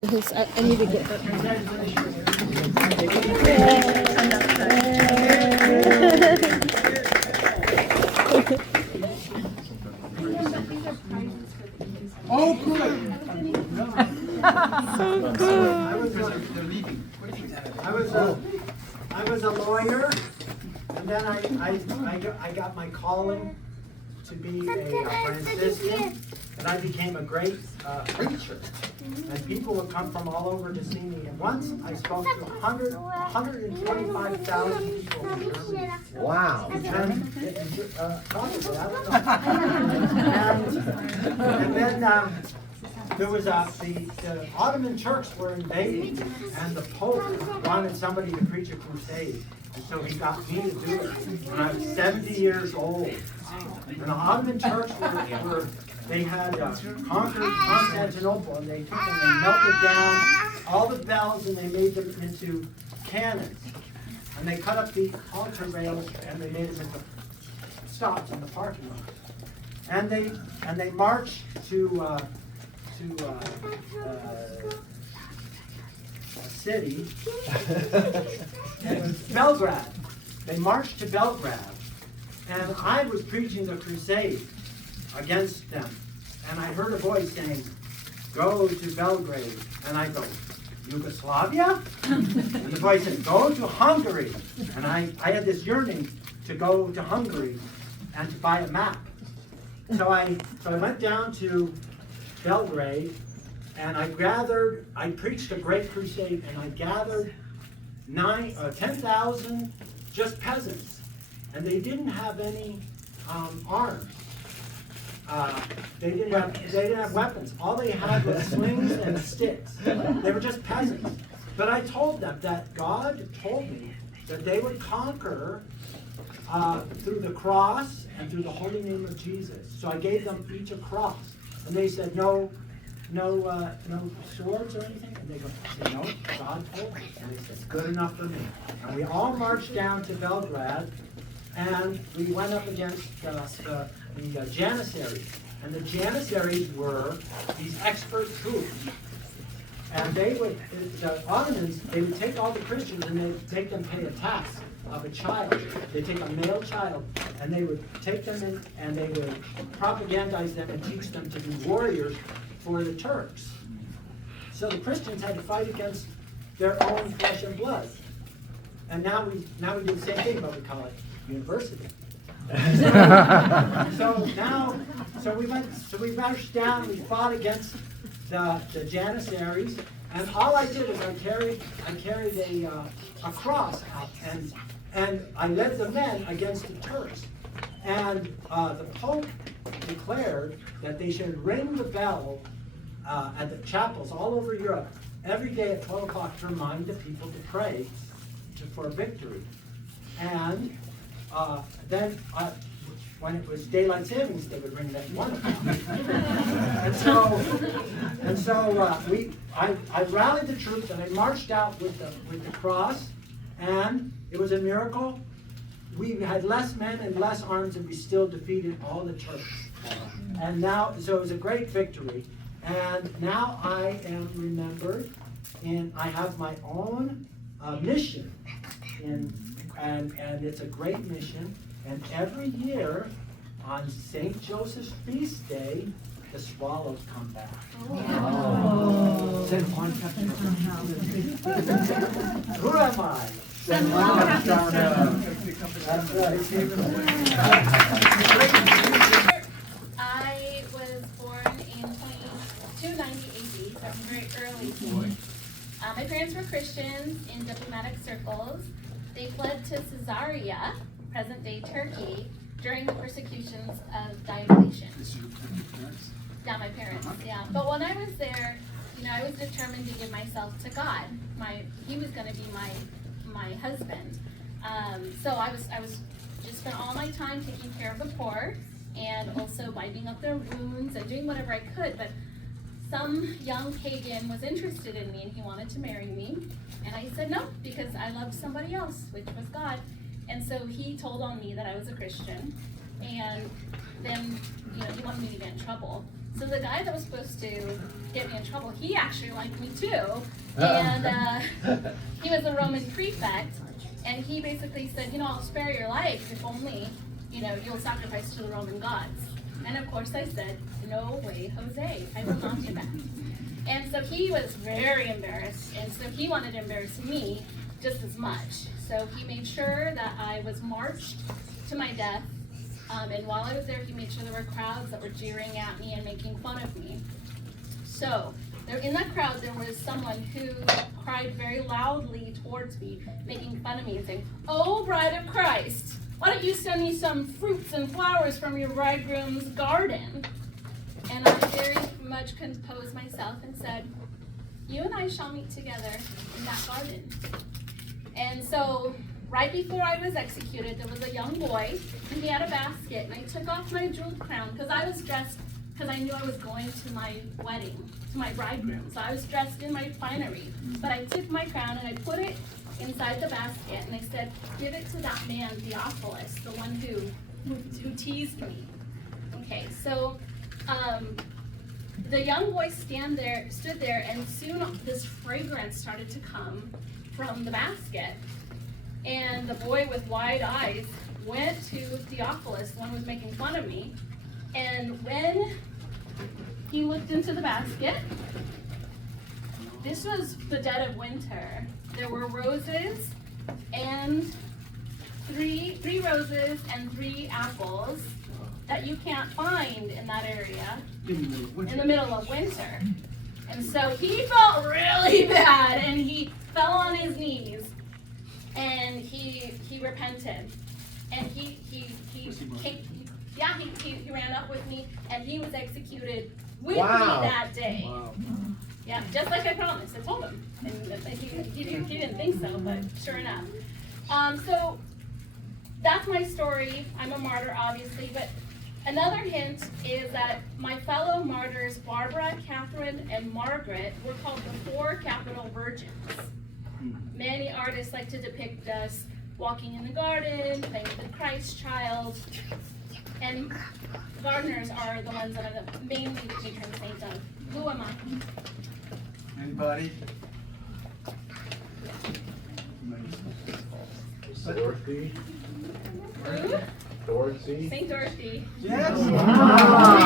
I need to get Oh, good. so cool. I was a lawyer, and then I got my calling to be a Franciscan, and I became a great preacher. And people would come from all over to see me. And once I spoke to 125,000 people in Germany. Wow. And then there was the Ottoman Turks were invading, and the Pope wanted somebody to preach a crusade. And so he got me to do it when I was 70 years old. And the Ottoman Turks they had conquered Constantinople, and they took and they melted down all the bells, and they made them into cannons. And they cut up the altar rails, and they made them into stops in the parking lot. And they marched to a city. It was Belgrade. They marched to Belgrade, and I was preaching the crusade against them. And I heard a voice saying, "Go to Belgrade." And I go, "Yugoslavia?" And the voice said, "Go to Hungary." And I had this yearning to go to Hungary and to buy a map. So I went down to Belgrade, and I preached a great crusade, and I gathered 10,000 just peasants, and they didn't have any arms. They didn't have weapons. All they had was slings and sticks. They were just peasants. But I told them that God told me that they would conquer through the cross and through the holy name of Jesus. So I gave them each a cross, and they said, no swords or anything? And they go, I said, "No, God told me." And they said, "Good enough for me." And we all marched down to Belgrade, and we went up against the Janissaries. And the Janissaries were these expert troops. And the Ottomans, they would take all the Christians and they'd make them pay a tax of a child. They'd take a male child, and they would take them in, and they would propagandize them and teach them to be warriors for the Turks. So the Christians had to fight against their own flesh and blood. And now we do the same thing, but we call it university. So we marched down, we fought against the Janissaries, and all I did is I carried a cross out, and I led the men against the Turks. And the Pope declared that they should ring the bell at the chapels all over Europe every day at 12 o'clock to remind the people to pray for victory. And then when it was daylight savings, they would ring it at 1 o'clock. and so I rallied the troops, and I marched out with the cross, and it was a miracle. We had less men and less arms, and we still defeated all the Turks. And so it was a great victory. And now I am remembered, and I have my own mission, and it's a great mission. And every year on St. Joseph's feast day, the swallows come back. Oh. St. Juan Capistrano. Who am I? St. Juan Capistrano. That's right. I was born in 290 AD, so I'm very early. My parents were Christians in diplomatic circles. They fled to Caesarea, present-day Turkey, during the persecutions of Diocletian. Yeah, my parents, yeah. But when I was there, I was determined to give myself to God. He was going to be my husband. So I was just spent all my time taking care of the poor and also binding up their wounds and doing whatever I could. But some young pagan was interested in me, and he wanted to marry me. And I said no, because I loved somebody else, which was God. And so he told on me that I was a Christian. And then, he wanted me to get in trouble. So the guy that was supposed to get me in trouble, he actually liked me too. And he was a Roman prefect. And he basically said, I'll spare your life if only, you'll sacrifice to the Roman gods. And of course I said, no way, Jose, I will not do that. And so he was very embarrassed, and so he wanted to embarrass me just as much. So he made sure that I was marched to my death, and while I was there, he made sure there were crowds that were jeering at me and making fun of me. So in that crowd, there was someone who cried very loudly towards me, making fun of me and saying, "Oh, bride of Christ, why don't you send me some fruits and flowers from your bridegroom's garden?" And I very much composed myself and said, "You and I shall meet together in that garden." And so right before I was executed, there was a young boy, and he had a basket, and I took off my jeweled crown because I was dressed, because I knew I was going to my wedding, to my bridegroom. So I was dressed in my finery, but I took my crown and I put it inside the basket, and I said, "Give it to that man, Theophilus, the one who teased me." Okay, so the young boy stood there, and soon this fragrance started to come from the basket. And the boy with wide eyes went to Theophilus, the one who was making fun of me, and when he looked into the basket, this was the dead of winter. There were roses and three roses and 3 apples that you can't find in that area in the middle of winter. And so he felt really bad, and he fell on his knees, and he repented, and he ran up with me, and he was executed with me that day. Wow. Yeah, just like I promised. I told him, and he didn't think so, but sure enough. So that's my story. I'm a martyr, obviously, but another hint is that my fellow martyrs, Barbara, Catherine, and Margaret, were called the 4 capital virgins. Many artists like to depict us walking in the garden, playing with the Christ child, and gardeners are the ones that are the mainly the patron saint of. Who am I? Anybody? Dorothy. Who? Dorothy. Saint Dorothy. Yes. Wow.